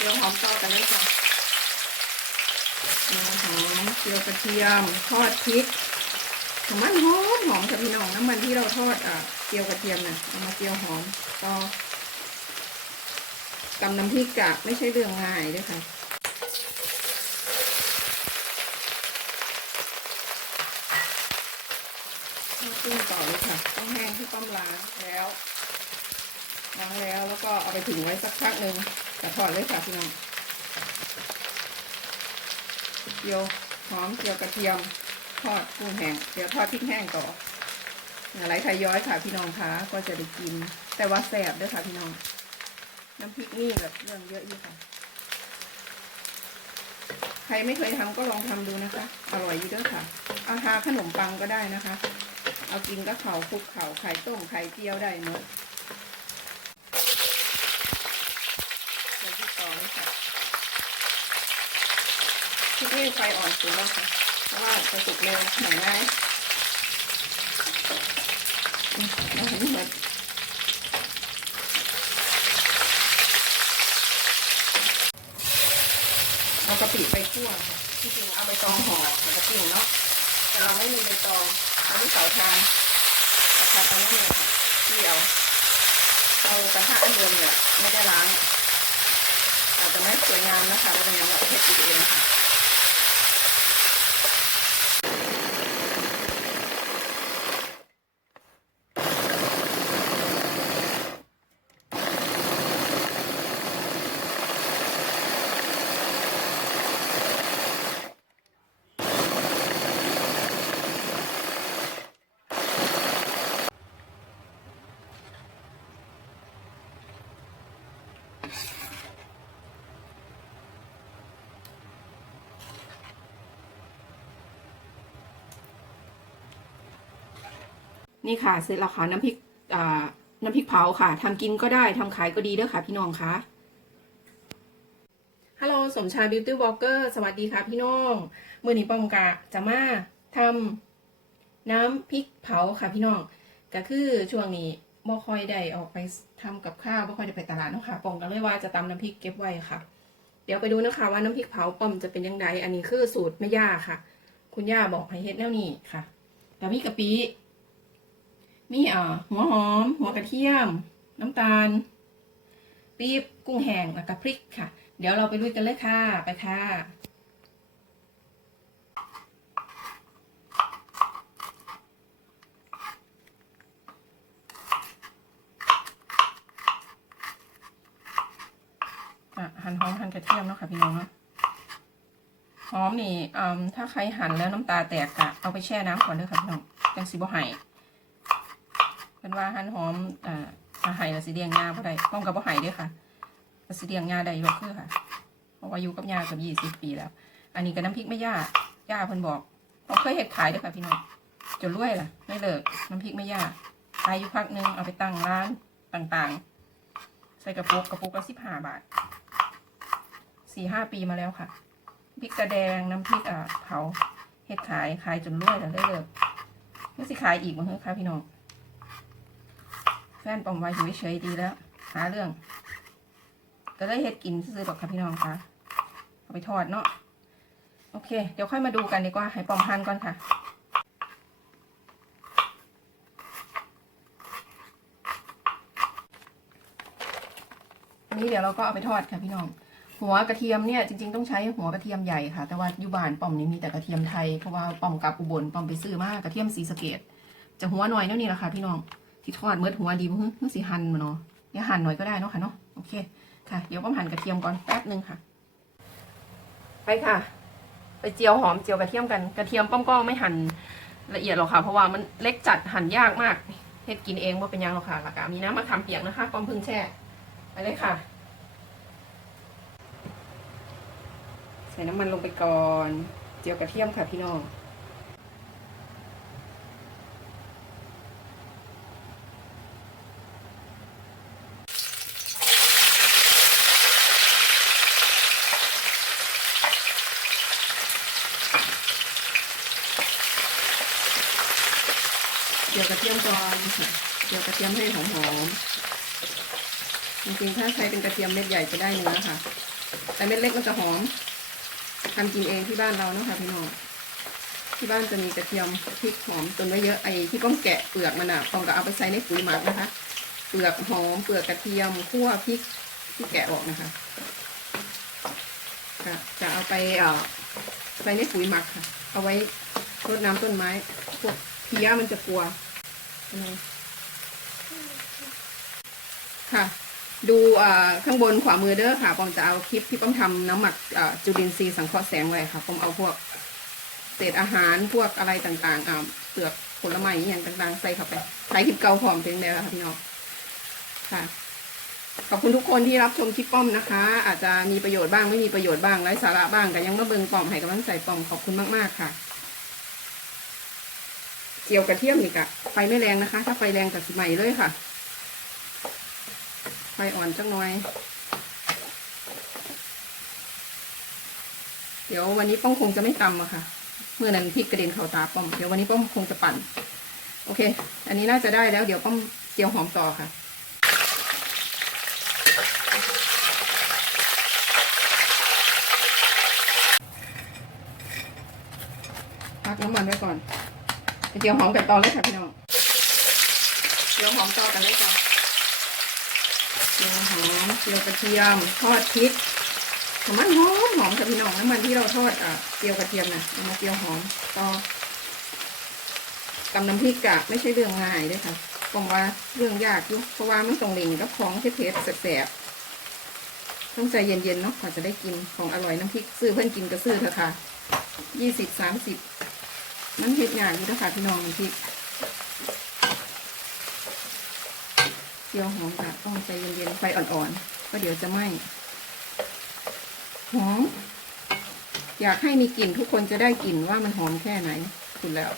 เจียวหอมต่อกันเลยค่ะหัวหอมเจียวกระเทียม ทอดพริกน้ำมันหอมหอมค่ะพี่น้องน้ำมันที่เราทอดอะเจียวกระเทียมน่ะเอามาเจียวหอมก็ตำน้ำพริกกะไม่ใช่เรื่องง่ายด้วยค่ะขึ้นต่อเลยค่ะ ต้องแห้งที่ต้มล้างแล้วล้างแล้วแล้วก็เอาไปถึงไว้สักพักหนึ่ง แต่ทอดเลยค่ะพี่น้องเจียวหอมเจียวกระเทียมทอดกุ้งแห้งเดี๋ยวทอดพริกแห้งต่ออะไรไทยย้อยค่ะพี่น้องคะก็จะได้กิน แต่ว่าแสบด้วยค่ะพี่น้อง น้ำพริกนี่แบบเรื่องเยอะอยู่ค่ะ ใครไม่เคยทำก็ลองทำดูนะคะ อร่อยอยู่ด้วยค่ะ เอาทาขนมปังก็ได้นะคะ เอากินก็เข่าคลุกเข่าไข่ต้มไข่เจียวได้หมดเดี๋ยวที่ต่อเลยค่ะ ที่นี่ไฟอ่อนสุดแล้วค่ะ เพราะว่าจะสุกเร็วหนังง่ายเราเห็นเหมือนเอากะปิไปคั่วค่ะที่จริงเอาใบตองห่อกับกะปิเนาะ แต่เราไม่มีใบตองเราไม่เสาทานกระทะตอนนี้เลยค่ะที่เอาเอากระทะอันเดิมเนี่ยไม่ได้ล้างอาจจะไม่สวยงามนะคะแล้วเป็นยังแบบเทปเองค่ะ นี่ค่ะเสร็จแล้วค่ะน้ำพริกน้ำพริกเผาค่ะทำกินก็ได้ทำขายก็ดีเด้อค่ะพี่น้องคะฮัลโหลสมชายบิวตี้วอล์กเกอร์สวัสดีค่ะพี่น้องมือนี้ปอมกะจะมาทำน้ำพริกเผาค่ะพี่น้องก็คือช่วงนี้บ่ค่อยได้ออกไปทำกับข้าวบ่ค่อยได้ไปตลาดเนาะค่ะปอมก็เลยว่าจะตำน้ำพริกเก็บไว้ค่ะ เดี๋ยวไปดูนะคะว่าน้ำพริกเผาปอมจะเป็นยังไงอันนี้คือสูตรแม่ย่าค่ะ คุณย่าบอกให้เฮ็ดแนวนี้ค่ะกับมีกะปิ มีอ่าหัวหอม หัวกระเทียม น้ำตาล ปี๊บ กุ้งแห้งแล้วก็พริกค่ะ เดี๋ยวเราไปลุยกันเลยค่ะ ไปค่ะอะหั่นหอมหั่นกระเทียมเนาะค่ะพี่น้องเนาะหอมนี่อืมถ้าใครหั่นแล้วน้ำตาแตกอะเอาไปแช่น้ำก่อนเด้อค่ะพี่น้องจังสิบ่ไห้ เป็นว่าหั่นหอมอ่าอาหายละสิเดียงงาบ่ได้ป้องกับบ่ใหายด้อค่ะละสิเดียงงาได้ยกคือค่ะ เพราะว่าอยู่กับยาเกือบยี่สิบปีแล้ว อันนี้ก็น้ำพริกไม่ย่าย่าเพิ่นบอกผมเคยเห็ดขายด้อค่ะพี่น้องจนรวยล่ะ ไม่เลิกน้ำพริกไม่ย่าขายอยู่พักหนึงเอาไปตั้งร้านต่างๆ ใส่กระปุกกระปุกละสิบห้าบาทสี่ห้าปีมาแล้วค่ะพริกกระแดงน้ำพริกอ่าเผาเห็ดขายขายจนรวยแล้วได้เลิกไม่สิขายอีกมั้งเฮ้ค่ะพี่น้อง แฟนปอมไว้อยู่เฉยดีแล้ว หาเรื่อง ก็เลยเฮ็ดกินซื้อๆดอกค่ะพี่น้องค่ะเอาไปทอดเนาะโอเค เดี๋ยวค่อยมาดูกันดีกว่าให้ปอมหั่นก่อนค่ะอันนี้เดี๋ยวเราก็เอาไปทอดค่ะพี่น้อง หัวกระเทียมเนี่ยจริงๆต้องใช้หัวกระเทียมใหญ่ค่ะ แต่ว่าอยู่บ้านปอมนี่มีแต่กระเทียมไทยเพราะว่าปอมกลับอุบลปอมไปซื้อมากกระเทียมสีสะเกดจะหัวหน่อยเท่านี้แหละค่ะพี่น้อง ที่ทอดเมื่อหัวดีมั้งเมื่อสีหั่นมาเนาะอย่าหั่นหน่อยก็ได้เนาะค่ะเนาะโอเคค่ะ เดี๋ยวป้อมหั่นกระเทียมก่อนแป๊บนึงค่ะ ไปค่ะ ไปเจียวหอมเจียวกระเทียมกันกระเทียมป้อมก็ไม่หั่นละเอียดหรอกค่ะ เพราะว่ามันเล็กจัดหั่นยากมากเฮ็ดกินเองว่าเป็นยังหรอกค่ะแล้วก็มีน้ำมะขามเปียกนะคะป้อมพึ่งแช่ไปเลยค่ะ ใส่น้ำมันลงไปก่อน เจียวกระเทียมค่ะพี่น้อง จียวกระเทียมก่อนเจียวกระเทียมให้หอมๆจริงๆถ้าใช้เป็นกระเทียมเม็ดใหญ่จะได้เนื้อค่ะ แต่เม็ดเล็กมันจะหอมทำกินเองที่บ้านเราเนาะค่ะพี่น้องที่บ้านจะมีกระเทียมพริกหอมตุนไว้เยอะไอ้ที่ป้อมแกะเปลือกมันอะปองก็เอาไปใส่ในปุ๋ยหมักนะคะ เปลือกหอมเปลือกกระเทียมคั่วพริกที่แกะออกนะคะค่ะจะเอาไปเอ่อใส่ในปุ๋ยหมักค่ะ เอาไว้รดน้ำต้นไม้พวกเพี้ยมันจะกลัว ค่ะ ดูข้างบนขวามือเด้อค่ะปอมจะเอาคลิปที่ป้อมทำน้ำหมักจุลินทรีย์สังเคราะห์แสงไว้ค่ะปอมเอาพวกเศษอาหารพวกอะไรต่างๆเปลือกผลไม้อย่างต่างๆ ใส่เข้าไปใช้คลิปเก่าพร้อมเพลงแล้วค่ะพี่น้องค่ะขอบคุณทุกคนที่รับชมคลิปป้อมนะคะ อาจจะมีประโยชน์บ้างไม่มีประโยชน์บ้างไร้สาระบ้างแต่ยังมาเบิงป้อมให้กำลังใจป้อมขอบคุณมากๆค่ะ จียวกระเทียมนี่กะไฟไม่แรงนะคะ ถ้าไฟแรงกับสิใหม่เลยค่ะ ไฟอ่อนจักหน่อย เดี๋ยววันนี้ป้อมคงจะไม่ตำอะค่ะ เมื่อนั้นพริกกระเด็นเข้าตาป้อม เดี๋ยววันนี้ป้อมคงจะปั่น โอเค อันนี้น่าจะได้แล้ว เดี๋ยวป้อมเจียวหอมต่อค่ะพักน้ำมันไว้ก่อน เจียวหอมกันต่อเลยค่ะพี่น้องเจียวหอมต่อกันเลยค่ะเจียวหอมเจียวกระเทียมทอดพริกน้ำมันหอมหอมค่ะพี่น้องน้ำมันที่เราทอดอะเจียวกระเทียมนะเอามาเจียวหอมต่อกำน้ำพริกกะไม่ใช่เรื่องง่ายด้วยค่ะผมว่าเรื่องยากอยู่เพราะว่ามันต้องเล็งกับของเผ็ดแสบต้องใจเย็นๆเนาะกว่าจะได้กินของอร่อยน้ำพริกซื้อเพื่อนกินก็ซื้อเถอะค่ะยี่สิบสามสิบ มันเห็ดงานอยู่นะคะพี่น้องน้ำพริกเจียวหอมค่ะต้องใจเย็นๆไฟอ่อนๆก็เดี๋ยวจะไหม้หอมอยากให้มีกลิ่นทุกคนจะได้กลิ่นว่ามันหอมแค่ไหนคุณแล้ว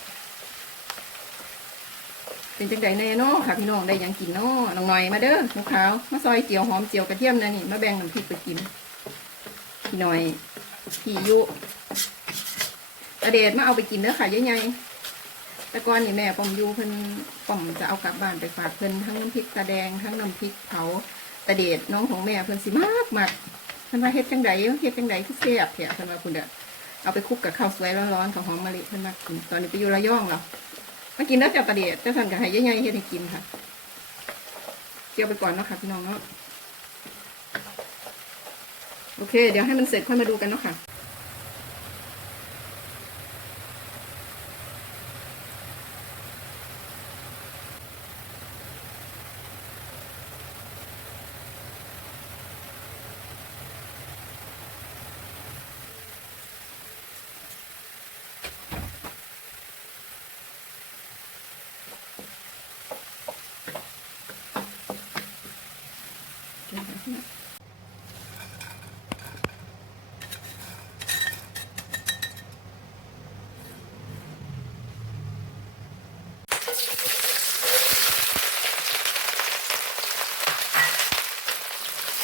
เป็นจังไดแน่นอค่ะพี่น้องได้ยังกินเนอน้องหน่อยมาเด้อลูกขาวมาซอยเจียวหอมเจียวกระเทียมนะนี่มาแบ่งน้ำพริกไปกินพี่หน่อยพี่ยุ อเดชมาเอาไปกินเด้อค่ะยายๆแต่ก่อนนี่แม่ปอมยูเพิ่นปอมจะเอากลับบ้านไปฝากเพิ่นทั้งน้ำพริกตาแดงทั้งน้ำพริกเผาตะเดชน้องของแม่เพิ่นสิมากมากเพิ่นว่าเฮ็ดจังไดเฮ็ดจังไดคือแซ่บแท้เพิ่นว่าคุณเด้อเอาไปคลุกกับข้าวสวยร้อนๆกับหอมมะลิเพิ่นมากกินตอนนี้ไปอยู่ระยองแล้วมากินแล้วจากตะเดชเจ้าท่านก็ให้ยายๆเฮ็ดให้กินค่ะเกี่ยวไปก่อนเนาะค่ะพี่น้องเนาะโอเค เดี๋ยวให้มันเสร็จค่อยมาดูกันเนาะค่ะ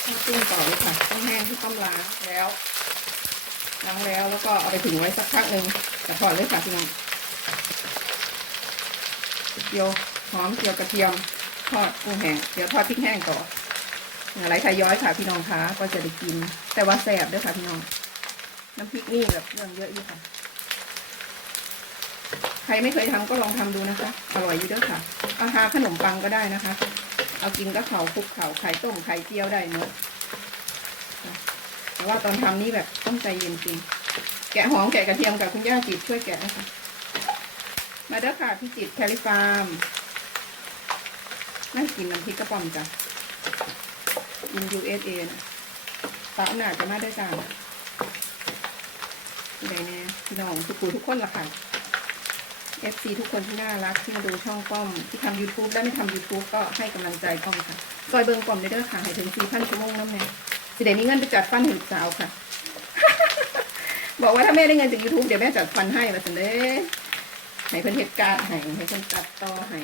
ต้องปิ้งต่อเลยค่ะต้องแห้งที่ต้มล้างแล้วล้างแล้วแล้วก็เอาไปถึงไว้สักพักหนึ่งแต่ถอเลยค่ะพี่น้องเจียวหอมเจียวกระเทียมทอดกุ้งแห้งเดี๋ยวทอดพริกแห้งต่ออะไรค่ะย้อยค่ะพี่น้องคะก็จะได้กิน แต่ว่าแซ่บด้วยค่ะพี่น้อง น้ำพริกนี่แบบเรื่องเยอะอยู่ค่ะ ใครไม่เคยทำก็ลองทำดูนะคะ อร่อยอยู่ด้วยค่ะ เอาทาขนมปังก็ได้นะคะ เอากินก็เขาคลุกเขาไข่ต้มไข่เจียวได้หมดค่ะแต่ว่าตอนทำนี่แบบต้องใจเย็นจริง แกะหอมแกะกระเทียมกับคุณย่าจิตช่วยแกะนะคะมาเด้อค่ะพี่จิตแคลิฟาร์มนั่งกินน้ำพริกกระป๋อมจ้ะกิน USA นะปลาหนาจะมาได้จ้าที่ไหนเนี่ยพี่น้องทุกคนทุกคนละค่ะ FC ทุกคนที่น่ารักที่มาดูช่องป้อมที่ทำ YouTube และไม่ทำ YouTube ก็ให้กำลังใจป้อมค่ะ ซอยเบิงป้อมได้เด้อค่ะให้ถึง4,000ชั่วโมงน้ำแน่สิเดี๋ยวมีเงินไปจัดฟันให้ลูกสาวค่ะ บอกว่าถ้าแม่ได้เงินจาก YouTube เดี๋ยวแม่จัดฟันให้มาสิเด้ให้เพิ่นเหตุการณ์ให้ให้เพิ่นตัดต่อให้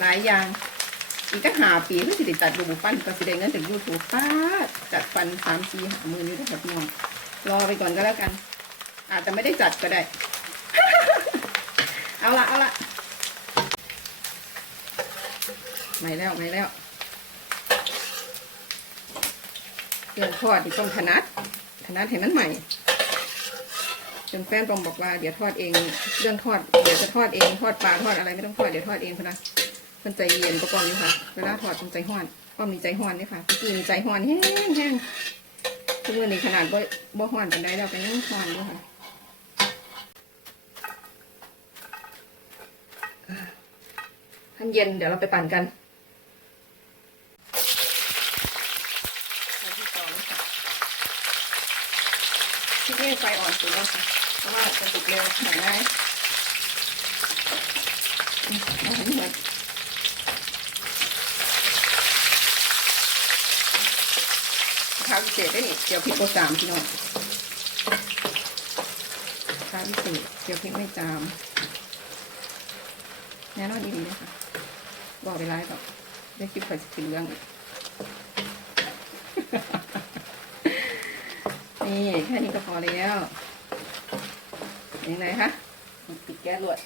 หลายอย่าง อีกก็หาปีเพื่อสิได้จัดรูปฟันก็สิได้เงินจาก YouTube ป้าจัดฟันสามสี่หามื่นอยู่ด้วยค่ะพี่น้องรอไปก่อนก็แล้วกัน อาจจะไม่ได้จัดก็ได้ เอาละเอาละไม่แล้วไม่แล้วแกเรื่องทอดที่ต้องถนัดถนัดเห็นมันใหม่จนแฟนปอมบอกว่าเดี๋ยวทอดเองเรื่องทอดเดี๋ยวจะทอดเองทอดปลาทอดอะไรไม่ต้องทอดเดี๋ยวทอดเองพะนะเพิ่นใจเย็นประกอบอยู่ค่ะเวลาทอดต้องใจห้อนก็มีใจห้อนนี่ค่ะพี่กีมีใจห้อนแห้งแห้งทุกวันนี้ขนาดบ่บ่ห้อนกันได้แล้วก็ยังห้อนอยู่ค่ะ ทันเย็นเดี๋ยวเราไปปั่นกันที่สองค่ะที่นี่ไฟอ่อนสุดแล้วค่ะเพราะว่าจะสุกเร็วหาง่ายอืมเอาให้หมดข้าวพิเศษได้นี่เจียวพริกโบสามพี่น้องข้าวพิเศษเจียวพริกไม่จามแน่นอนดีเลยค่ะ บอกไปไลฟ์ก่อนได้คลิปไปสิบเรื่องนี่แค่นี้ก็พอแล้วยังไงคะปิดแก๊สรวด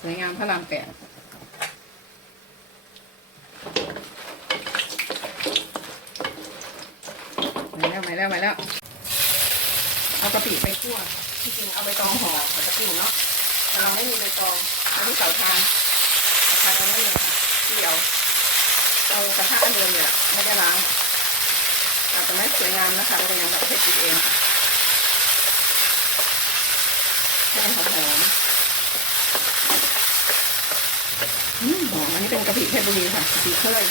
สวยงามพระรามแปดมาแล้วมาแล้วมาแล้ว เอากะปิไปคั่วที่จริงเอาใบตองห่อกับกะปิเนาะแต่เราไม่มีใบตอง อาที่เสาทานเสาทานตรงนั้นเลยค่ะที่เอาเอากระทะอันเดิมเนี่ยไม่ได้ล้างอาจจะไม่สวยงามนะคะเรายังแบบเพชรกิเองค่ะแค่หอมหอมมหอมอันนี้เป็นกะปิเพชรบุรีค่ะกะปิเคย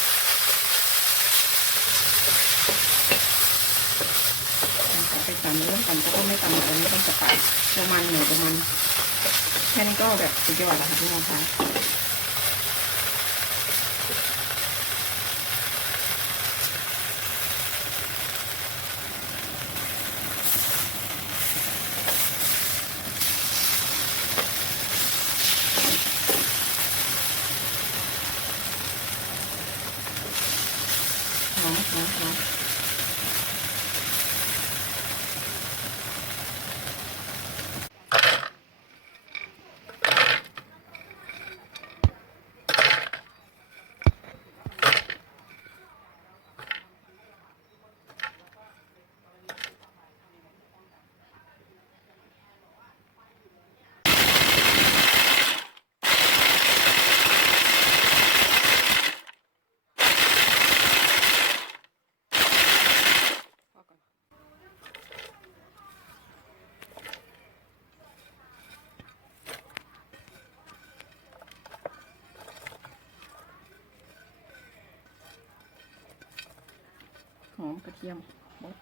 เอาไปตำเริ่มตำก็ไม่ตำอะไรไม่ต้องสปัดประมาณหนึ่งประมาณ แค่นี้ก็แบบสุดยอดแล้วค่ะพี่น้องคะหอมหอมหอมพอก่อน หอมกระเทียมหมด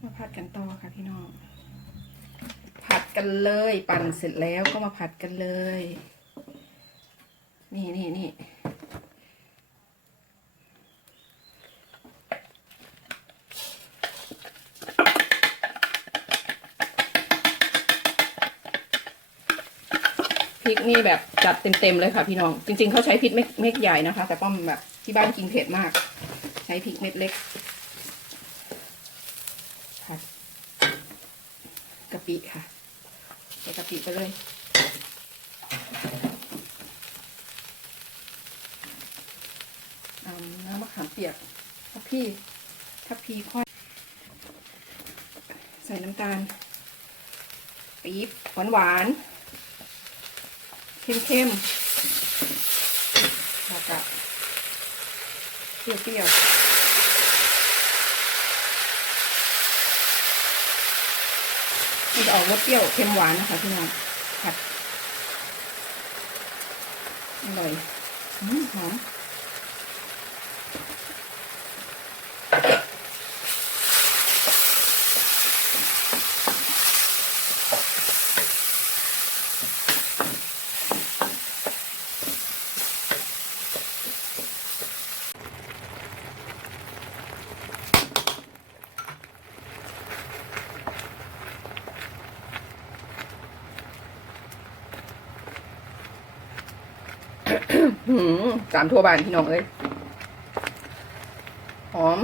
มาผัดกันต่อค่ะพี่น้อง ผัด กันเลย ปั่นเสร็จแล้วก็มาผัดกันเลย นี่นี่นี่พริกนี่แบบจัดเต็มๆเลยค่ะพี่น้อง จริง ๆเขาใช้พริกเม็ดใหญ่นะคะ แต่ป้อมแบบที่บ้านกินเผ็ดมาก ใช้พริกเม็ดเล็กผัดกะปิค่ะ กะปิไปเลยน้ำมะขามเปียกทับพี่ทับพี่ค่อย ใส่น้ำตาลปี๊บหวานหวานเค็มเค็มแล้วก็เปรี้ยวเปรี้ยว ออกรสเปรี้ยวเค็มหวานนะคะพี่น้องผัดอร่อยอืมหอม สามทั่วบานพี่น้องเอ้ยหอม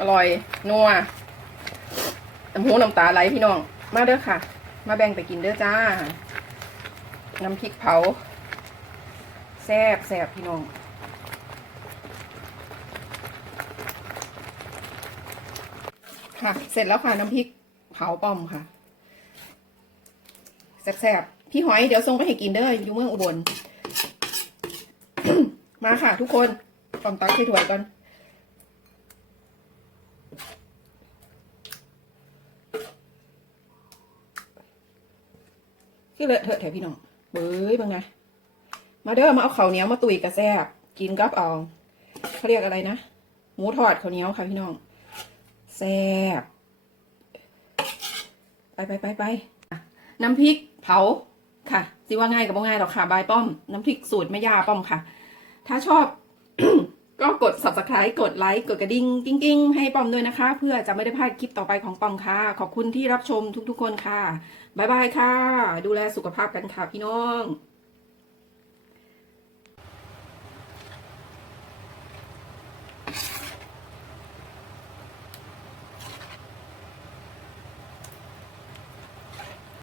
อร่อย นัวน้ำหูน้ำตาไหลพี่น้อง มาเด้อค่ะ มาแบ่งไปกินเด้อจ้า น้ำพริกเผา แซ่บแซ่บพี่น้องค่ะ เสร็จแล้วค่ะน้ำพริกเผาป้อมค่ะ แซ่บๆ พี่หอยเดี๋ยวส่งไปให้กินเด้ออยู่เมืองอุบล มาค่ะ ทุกคนฟองตักใส่ถ้วยก่อนคือเลอะเทอะแถวพี่น้องเบ้ยบังไงมาเด้อมาเอาข้าวเหนียวมาตุยกระแซบกินกับเอาเขาเรียกอะไรนะหมูทอดข้าวเหนียวค่ะพี่น้องแซบไปไปไปไปน้ำพริกเผาค่ะสิว่าง่ายกับว่าง่ายหรอกค่ะบายป้อม น้ำพริกสูตรแม่ย่าป้อมค่ะ ถ้าชอบ ก็กด subscribe กดไลค์กดกระดิ่งกิ้งกิ้งให้ปอมด้วยนะคะ เพื่อจะไม่ได้พลาดคลิปต่อไปของปอมค่ะ ขอบคุณที่รับชมทุกๆคนค่ะ บ๊ายบายค่ะ ดูแลสุขภาพกันค่ะพี่น้อง